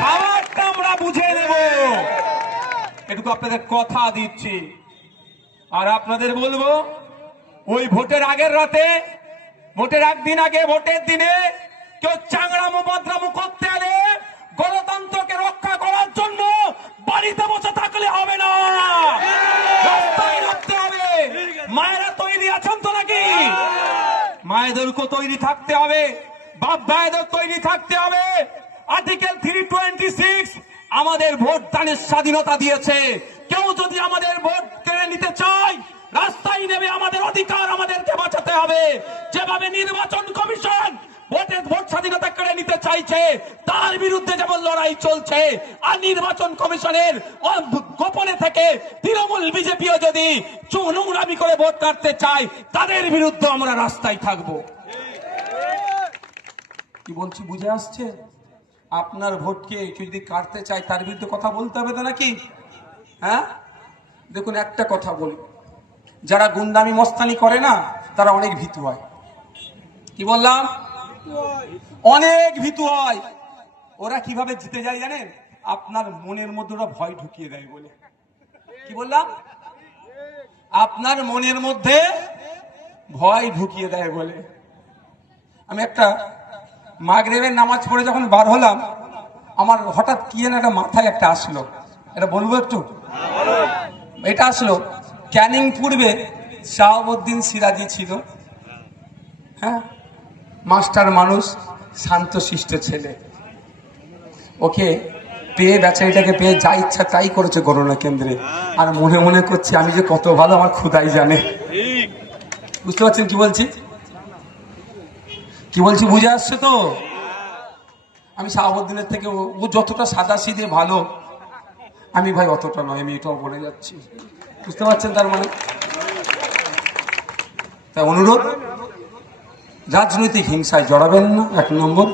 খাবারটা আমরা বুঝে নেব, এটুকু আপনাদের কথা দিচ্ছি। আর আপনাদের বলবো, ওই ভোটের আগের রাতে, ভোটের একদিন আগে, ভোটের দিনে কেউ চাংড়ামো বদনামো করতে এলে গণতন্ত্রকে রক্ষা করার জন্য বাড়িতে বসে থাকলে হবে না, রাস্তায় নামতে হবে। মায়েরা তৈরি আছেন তো নাকি? মায়েদেরকে তৈরি থাকতে হবে, বাপ ভাইদের তৈরি থাকতে হবে। আর্টিকেল 326 আমাদের ভোট দানের স্বাধীনতা দিয়েছে। কেউ যদি আমাদের ভোট কেড়ে নিতে চায়, রাস্তায় নেমে আমাদের অধিকার আমাদেরকে বাঁচাতে হবে। যেভাবে নির্বাচন কমিশন ভোট স্বাধীনতা কেড়ে নিতে চাইছে, তার বিরুদ্ধে যেমন লড়াই চলছে। আর নির্বাচন কমিশনের গোপনে থেকে তৃণমূল বিজেপিও যদি নোংরামি করে ভোট কাটতে চায়, তাদের বিরুদ্ধে আমরা রাস্তায় থাকবো। কি বলছি বুঝে আসছে? আপনার ভোটকে কেউ যদি কাটতে চায়, তার বিরুদ্ধে কথা বলতে হবে তো নাকি? হ্যাঁ, দেখুন একটা কথা বলি, যারা গুন্ডামি মস্তানি করে না, তারা অনেক ভীতু হয়। কি বললাম? অনেক ভীতু হয়। ওরা কিভাবে জিতে যায় জানেন? আপনার মনের মধ্যে ওরা ভয় ঢুকিয়ে দেয় বলে। কি বললাম? আপনার মনের মধ্যে ভয় ঢুকিয়ে দেয় বলে। আমি একটা মাগরিবের নামাজ পড়ে যখন বার হলাম, আমার হঠাৎ কি যেন একটা মাথায় একটা আসলো, এটা বলবো একটু। এটা আসলো, ক্যানিং পূর্বে শাহাবুদ্দিন সিরাজি ছিল। হ্যাঁ, মাস্টার মানুষ, শান্তশিষ্ট ছেলে। ওকে পেয়ে, বেচারিটাকে পেয়ে যা ইচ্ছা তাই করেছে গণনা কেন্দ্রে। আর মনে মনে করছে আমি যে কত ভালো, আমার খুদাই জানে। বুঝতে পারছেন কি বলছি? কি বলছি বুঝে আসছে তো? আমি শাহাবুদ্দিনের থেকে ও যতটা সাদা সিধে ভালো, আমি ভাই অতটা নয়, আমি এটাও বলে যাচ্ছি। বুঝতে পারছেন? তার মানে তাই অনুরোধ, রাজনৈতিক হিংসায় জড়াবেন না, এক নম্বর।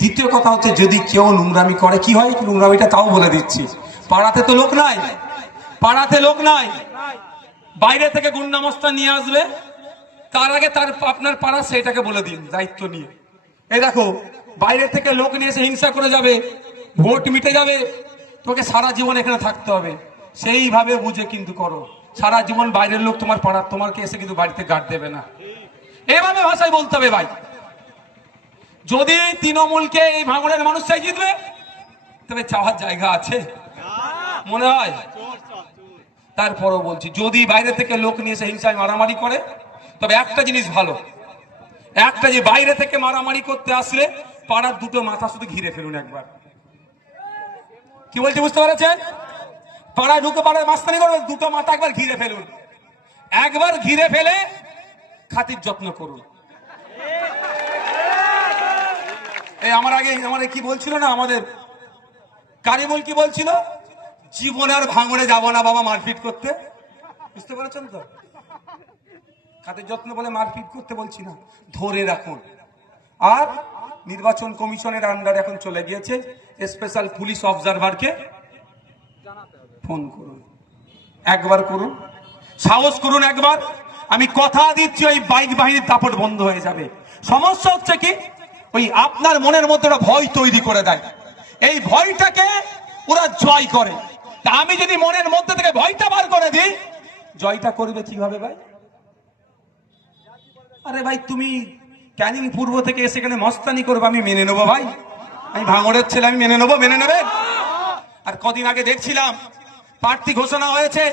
দ্বিতীয় কথা হচ্ছে, যদি কেউ নোংরামি করে, কি হয় নোংরামিটা তাও বলে দিচ্ছি। পাড়াতে তো লোক নাই, পাড়াতে লোক নাই, বাইরে থেকে গুন্ডা মস্তান নিয়ে আসবে, তার আগে তার আপনার পাড়া সেটাকে বলে দিন দায়িত্ব নিয়ে। এই দেখো, বাইরে থেকে লোক নিয়ে এসে হিংসা করে যাবে, ভোট মিটে যাবে, তোকে সারা জীবন এখানে থাকতে হবে। সেইভাবে বুঝে কিন্তু করো। সারা জীবন বাইরের লোক তোমার পাড়ার তোমাকে এসে কিন্তু বাড়িতে গার্ড দেবে না। এভাবে ভাষায় বলতে হবে ভাই। যদি তৃণমূলকে এই ভাঙড়ের মানুষটাই জিতবে, তবে চাওয়ার জায়গা আছে মনে হয়? তারপরও বলছি, যদি বাইরে থেকে লোক নিয়ে এসে হিংসায় মারামারি করে, তবে একটা জিনিস ভালো, একটা যে বাইরে থেকে মারামারি করতে আসলে পাড়ার দুটো মাথা শুধু ঘিরে ফেলুন একবার। কি বলছি বুঝতে পেরেছেন? পাড়ায় ঢুকে পাড়ায় মাস্তানি করবেন, দুটো মাথা একবার ঘিরে ফেলুন। একবার ঘিরে ফেলে খাতির যত্ন করুন। এই আমার আগে কি বলছিল না আমাদের কারিমুল, কি বলছিল? জীবনে আর ভাঙড়ে যাব না বাবা মারপিট করতে। বুঝতে পেরেছেন তো? খাতির যত্ন বলে মারপিট করতে বলছি না, ধরে রাখুন। আর নির্বাচন কমিশনের আন্ডারে এখন চলে গিয়েছে, স্পেশাল পুলিশ অবজারভারকে ফোন করুন, একবার করুন, সাহস করুন একবার। আমি কথা দিচ্ছি, ওই বাইক বাহিনীর দাপট বন্ধ হয়ে যাবে। সমস্যা হচ্ছে কি, ওই আপনার মনের মধ্যে ওরা ভয় তৈরি করে দেয়, এই ভয়টাকে ওরা জয় করে। তা আমি যদি মনের মধ্যে থেকে ভয়টা বার করে দিই, জয়টা করবে কিভাবে ভাই? আরে ভাই, তুমি ক্যানিং পূর্ব থেকে এসে এখানে মস্তানি করবে, আমি মেনে নেবো ভাই। আমি ভাঙড়ের ছেলে, আমি মেনে নেবো, মেনে নেবেন? আর কদিন আগে দেখছিলাম প্রার্থী ঘোষণা হয়েছে,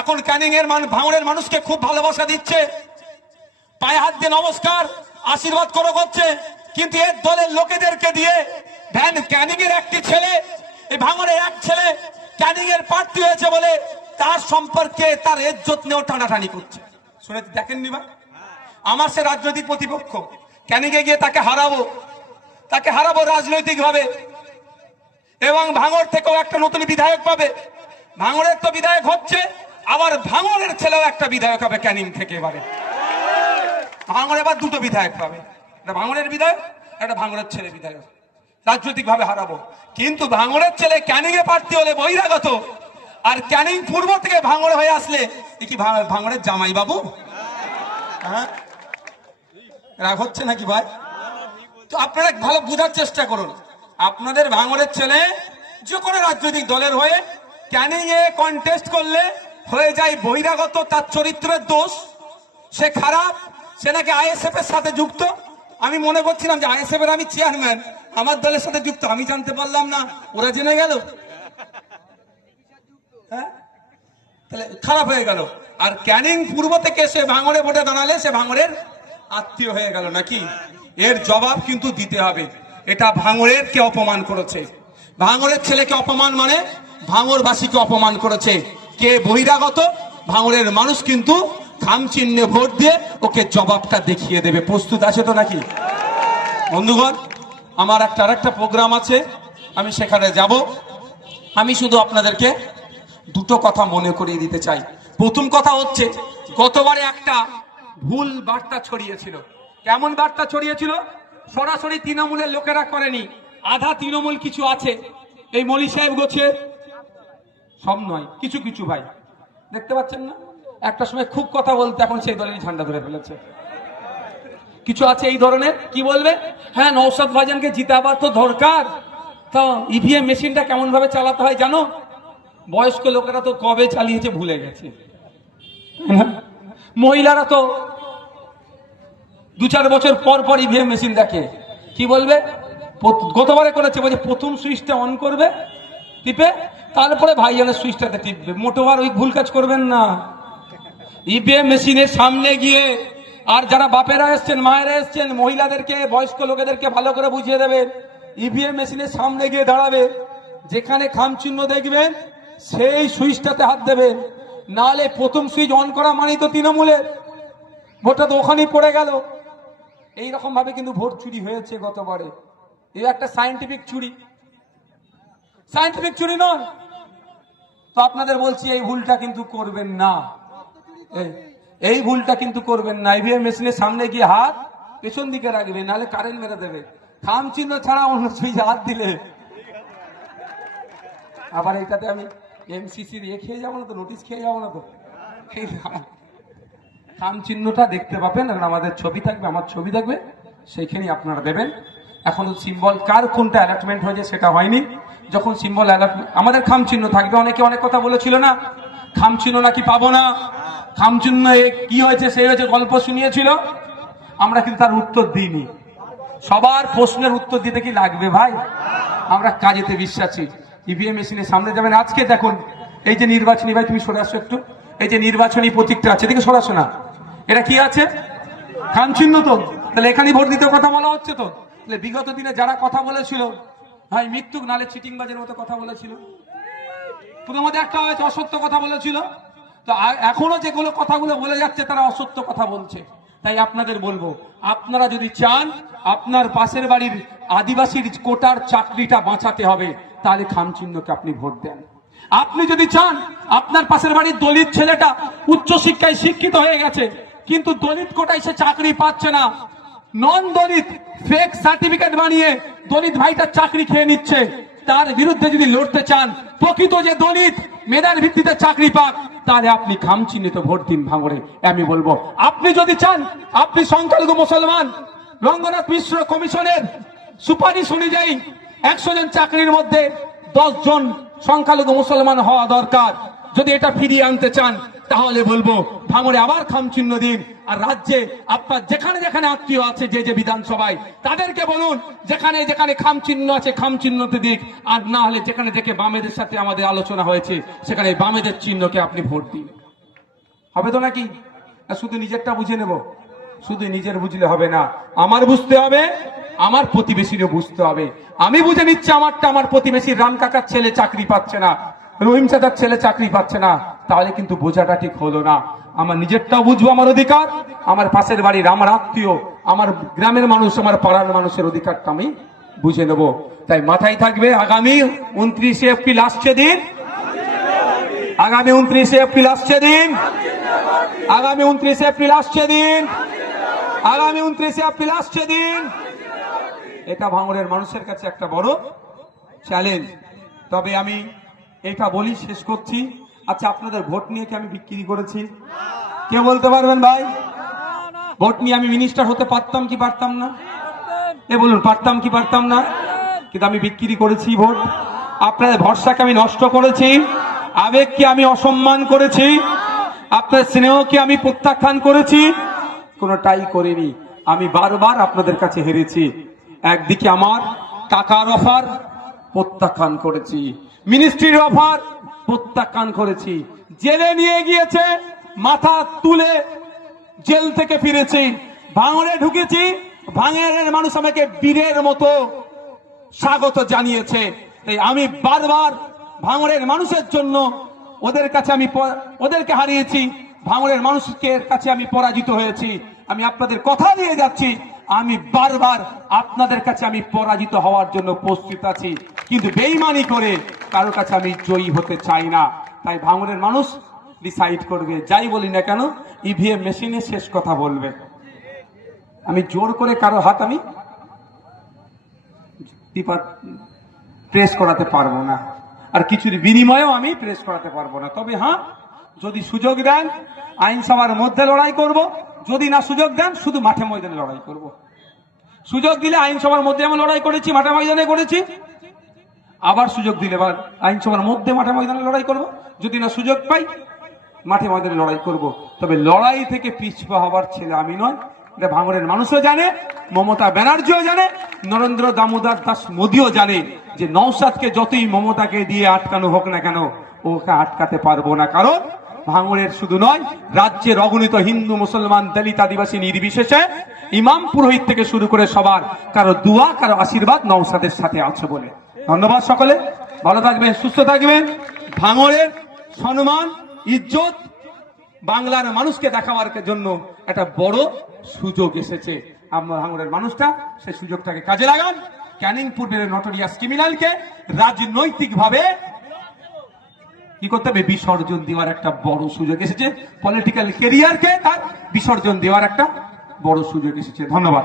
এখন ক্যানিং এর ভাঙড়ের মানুষকে খুব ভালোবাসা দিচ্ছে, পায়ে হাত দিয়ে নমস্কার আশীর্বাদ করছে। কিন্তু এর দলের লোকেদেরকে দিয়ে ক্যানিং এর একটি ছেলে, এই ভাঙড়ের এক ছেলে ক্যানিং এর প্রার্থী হয়েছে বলে তার সম্পর্কে তার ইজ্জত নিয়েও টানাটানি করছে। শুনে দেখেননি ভাই? আমার সে রাজনৈতিক প্রতিপক্ষ, ক্যানিং এ গিয়ে তাকে হারাবো রাজনৈতিক ভাবে, এবং ভাঙড় থেকেও একটা নতুন বিধায়ক পাবে। ভাঙড়ের তো বিধায়ক হচ্ছে, আবার ভাঙড়ের ছেলেও একটা বিধায়ক হবে ক্যানিং থেকে। এবারে ভাঙড় এবার দুটো বিধায়ক পাবে, একটা ভাঙড়ের বিধায়ক, একটা ভাঙড়ের ছেলে বিধায়ক। রাজনৈতিক ভাবে হারাবো। কিন্তু ভাঙড়ের ছেলে ক্যানিং এ প্রার্থী হলে বহিরাগত, আর ক্যানিং পূর্ব থেকে ভাঙড় হয়ে আসলে কি ভাঙড়ের জামাই বাবু? হ্যাঁ, রাগ হচ্ছে নাকি ভাই? তো আপনারা ভালো বোঝার চেষ্টা করুন। আপনাদের ভাঙড়ের ছেলে যে কোনো রাজনৈতিক দলের হয়ে ক্যানিং এ কন্টেস্ট করলে হয়ে যায় বহিরাগত, তার চরিত্রের দোষ, সে খারাপ, সে নাকি আইএসএফ এর সাথে যুক্ত। আমি মনে করছিলাম যে আইএসএফ এর আমি চেয়ারম্যান, আমার দলের সাথে যুক্ত, আমি জানতে পারলাম না, ওরা জেনে গেল। হ্যাঁ, তাহলে খারাপ হয়ে গেল। আর ক্যানিং পূর্ব থেকে সে ভাঙড়ে ভোটে দাঁড়ালে সে ভাঙড়ের আত্মীয় হয়ে গেল নাকি? এর জবাব কিন্তু দিতে হবে। এটা ভাঙড়ের কে অপমান করেছে, ভাঙড়ের ছেলেকে অপমান মানে ভাঙড়বাসীকে অপমান করেছে। কে বহিরাগত, ভাঙড়ের মানুষ কিন্তু খাম চিহ্নে ভোট দিয়ে ওকে জবাবটা দেখিয়ে দেবে। প্রস্তুত আছে তো নাকি বন্ধুগণ? আমার আরেকটা প্রোগ্রাম আছে, আমি সেখানে যাব। আমি শুধু আপনাদেরকে দুটো কথা মনে করিয়ে দিতে চাই। প্রথম কথা হচ্ছে, গতবারে একটা ভুল বার্তা ছড়িয়েছিল। কেমন বার্তা ছড়িয়েছিল? সরাসরি তৃণমূলের লোকেরা করেনি, আধা তৃণমূল কিছু আছে, এই মলি সাহেব গোছে, সব নয়, কিছু কিছু ভাই দেখতে পাচ্ছেন না, একটা সময় খুব কথা বলতে, এখন সেই দলেরই ঝান্ডা ধরে ফেলেছে। কিছু আছে এই ধরনের, কি বলবে, হ্যাঁ নওশাদ ভাইজানকে জিতাবার তো দরকার, তা ইভিএম মেশিনটা কেমন ভাবে চালাতে হয় জানো? বয়স্ক লোকেরা তো কবে চালিয়েছে ভুলে গেছে, মহিলারা তো 2-4 বছর পর পর ইভিএম মেশিন দেখে। কি বলবে? গতবারে করেছে, বলছে প্রথম সুইচটা অন করবে টিপে, তারপরে ভাইজানের সুইচটাতে টিপবে। মোটোবার ওই ভুল কাজ করবেন না। ইভিএম মেশিনের সামনে গিয়ে, আর যারা বাপেরা এসছেন, মায়েরা এসছেন, মহিলাদেরকে, বয়স্ক লোকেদেরকে ভালো করে বুঝিয়ে দেবেন। ইভিএম মেশিনের সামনে গিয়ে দাঁড়াবে, যেখানে খাম চিহ্ন দেখবেন সেই সুইচটাতে হাত দেবেন, নাহলে প্রথম সুইচ অন করা মানেই তো তৃণমূলের ভোটটা তো ওখানেই পড়ে গেল। এইরকম ভাবে কিন্তু ভোট চুরি হয়েছে গতবারে। এই একটা সায়েন্টিফিক চুরি, সায়েন্টিফিক চুরি নয়। তো আপনাদের বলছি এই ভুলটা কিন্তু করবেন না, এই ভুলটা কিন্তু করবেন না। ইভিএম মেশিনের সামনে গিয়ে হাত পেছন দিকে রাখবে, নাহলে কারেন্ট মেরে দেবে। খাম চিহ্ন ছাড়া অন্য সুইচে হাত দিলে আবার এইটাতে আমি এমসিসি দিয়ে খেয়ে যাবো না তো, নোটিশ খেয়ে যাবো না তো। খাম চিহ্নটা দেখতে পাবেন, আর আমাদের ছবি থাকবে, আমার ছবি থাকবে, সেইখানেই আপনারা দেবেন। এখন সিম্বল কার কোনটা অ্যালার্টমেন্ট হয়েছে সেটা হয়নি। যখন সিম্বল অ্যালার্টমেন্ট, আমাদের খাম চিহ্ন থাকবে। অনেকে অনেক কথা বলেছিল না, খাম চিহ্ন নাকি পাবো না, খাম চিহ্ন কি হয়েছে সেই হয়েছে, গল্প শুনিয়েছিল। আমরা কিন্তু তার উত্তর দিইনি। সবার প্রশ্নের উত্তর দিতে কি লাগবে ভাই? আমরা কাজেতে বিশ্বাসী। ইভিএম মেশিনের সামনে যাবেন। আজকে দেখুন এই যে নির্বাচনী, ভাই তুমি সরে আসো একটু, এই যে নির্বাচনী প্রতীকটা আছে, এদিকে সরে আসো না, এটা কি আছে? খাম চিহ্ন তো, তাহলে এখানে ভোট দিতে কথা বলা হচ্ছে তো। তাহলে বিগত দিনে যারা কথা বলেছিল ভাই মৃত্যুক নালে চিটিংবাজের মতো কথা বলেছিল, তোদের মধ্যে একটা হয়তো অসত্য কথা বলেছিল, তো এখনো যেগুলো কথাগুলো বলে যাচ্ছে তারা অসত্য কথা বলছে। তাই আপনাদের বলবো, আপনারা যদি চান আপনার পাশের বাড়ির আদিবাসীর কোটার চাকরিটা বাঁচাতে হবে, তাহলে খাম চিহ্নকে আপনি ভোট দেন। আপনি যদি চান আপনার পাশের বাড়ির দলিত ছেলেটা উচ্চশিক্ষায় শিক্ষিত হয়ে গেছে, কিন্তু দলিত কোটায় সে চাকরি পাচ্ছে না, নন দলিত ফেক সার্টিফিকেট বানিয়ে দলিত ভাইটার চাকরি খেয়ে নিচ্ছে, তার বিরুদ্ধে যদি লড়তে চান, প্রকৃত যে দলিত মেধার ভিত্তিতে চাকরি পাক, তাহলে আপনি খাম চিহ্নিত ভোট দিন ভাঙড়ে। আমি বলবো, আপনি যদি চান আপনি সংখ্যালঘু মুসলমান, রঙ্গনাথ মিশ্র কমিশনের সুপারিশ অনুযায়ী 100 জন চাকরির মধ্যে 10 জন সংখ্যালঘু মুসলমান হওয়া দরকার, যদি এটা ফিরিয়ে আনতে চান, তাহলে বলবো ভাঙড়ে আবার খাম চিহ্ন দিন। আর রাজ্যে আপনার যেখানে যেখানে আত্মীয় আছে, যে যে বিধানসভায়, তাদেরকে বলুন যেখানে যেখানে খাম চিহ্ন আছে খাম চিহ্নতে দিক, আর না হলে যেখানে থেকে বামেদের সাথে আমাদের আলোচনা হয়েছে সেখানে বামেদের চিহ্নকে আপনি ভোট দিন। হবে তো নাকি? শুধু নিজেরটা বুঝে নেব? শুধু নিজের বুঝলে হবে না, আমার বুঝতে হবে, আমার প্রতিবেশীরও বুঝতে হবে। আমি বুঝে নিচ্ছি আমারটা, আমার প্রতিবেশীর রাম কাকার ছেলে চাকরি পাচ্ছে না, রহিম চাচার ছেলে চাকরি পাচ্ছে না, তাহলে কিন্তু বোঝাটা ঠিক হলো না। আমার নিজেরটাও বুঝবো, আমার অধিকার, আমার পাশের বাড়ির, আমার আত্মীয়, আমার গ্রামের মানুষ, আমার পাড়ার মানুষের অধিকারটা আমি বুঝে নেব। তাই মাথায় থাকবে, আগামী 29শে এপ্রিল আসছে দিন, আগামী 29শে এপ্রিল আসছে দিন, আগামী 29শে এপ্রিল আসছে দিন, আগামী 29শে এপ্রিল আসছে দিন। এটা ভাঙড়ের মানুষের কাছে একটা বড় চ্যালেঞ্জ। তবে আমি এটা বলি, শেষ করছি, আচ্ছা আপনাদের ভোট নিয়ে কি আমি বিক্রি করেছি? কে বলতে পারবেন ভাই? ভোট নিয়ে আমি মিনিস্টার হতে পারতাম কি পারতাম না? এ বলুন, পারতাম কি পারতাম না? কিন্তু আমি বিক্রি করেছি ভোট। আপনাদের ভরসাকে আমি নষ্ট করেছি, আবেগকে আমি অসম্মান করেছি, আপনার স্নেহকে আমি প্রত্যাখ্যান করেছি? কোনোটাই করিনি। আমি বারবার আপনাদের কাছে হেরেছি। একদিকে আমার টাকার অফার প্রত্যাখ্যান করেছি, মিনিস্ট্রির অফার প্রত্যাখ্যান করেছি, জেলে নিয়ে গিয়েছে মাথা তুলে জেল থেকে ফিরেছি, ভাঙড়ে ঢুকেছি, ভাঙড়ের মানুষ আমাকে বীরের মতো স্বাগত জানিয়েছে। তাই আমি বারবার ভাঙড়ের মানুষের জন্য ওদেরকে হারিয়েছি, ভাঙড়ের মানুষের কাছে আমি পরাজিত হয়েছি। আমি আপনাদের কথা দিয়ে যাচ্ছি, আমি বারবার আপনাদের কাছে আমি পরাজিত হওয়ার জন্য প্রস্তুত আছি, কিন্তু বেইমানি করে কারো কাছে আমি জয়ী হতে চাই না। তাই ভাঙড়ের মানুষ ডিসাইড করবে, যাই বলি না কেন ইভিএম মেশিনে শেষ কথা বলবে। আমি জোর করে কারো হাত আমি প্রেস করাতে পারবো না, আর কিছুর বিনিময়েও আমি প্রেস করাতে পারবো না। তবে হ্যাঁ, যদি সুযোগ দেন আইনসভার মধ্যে লড়াই করব, যদি না সুযোগ দেন শুধু মাঠে ময়দানে লড়াই করব। সুযোগ দিলে আইনসভার মধ্যে আমি লড়াই করেছি, মাঠে ময়দানে করেছি, আবার সুযোগ দিলে আইনসভার মধ্যে মাঠে ময়দানে লড়াই করব, যদি না সুযোগ পাই মাঠে ময়দানে লড়াই করব। তবে লড়াই থেকে পিছপা হবার ছেলে আমি নয়, এটা ভাঙড়ের মানুষও জানে, মমতা ব্যানার্জিও জানে, নরেন্দ্র দামোদর দাস মোদীও জানে যে নওশাদকে যতই মমতাকে দিয়ে আটকানো হোক না কেন ওকে আটকাতে পারবো না। কারণ ভাঙড়ের শুধু নয়, রাজ্যের অগণিত হিন্দু মুসলমান দলিত আদিবাসী নির্বিশেষে ইমাম পুরোহিত থেকে শুরু করে সবার কারো দুয়া কারো আশীর্বাদ নওশাদের সাথে আছে বলে। ধন্যবাদ সকলে, ভালো থাকবেন, সুস্থ থাকবেন। ভাঙড়ের সম্মান ইজ্জত বাংলার মানুষকে দেখাবার জন্য একটা বড় সুযোগ এসেছে। আমরা ভাঙড়ের মানুষটা সেই সুযোগটাকে কাজে লাগান। ক্যানিং পূর্বের নটোরিয়াস ক্রিমিনালকে রাজনৈতিকভাবে কি করতে হবে, বিসর্জন দেওয়ার একটা বড় সুযোগ এসেছে। পলিটিক্যাল ক্যারিয়ারকে তার বিসর্জন দেওয়ার একটা বড় সুযোগ এসেছে। ধন্যবাদ।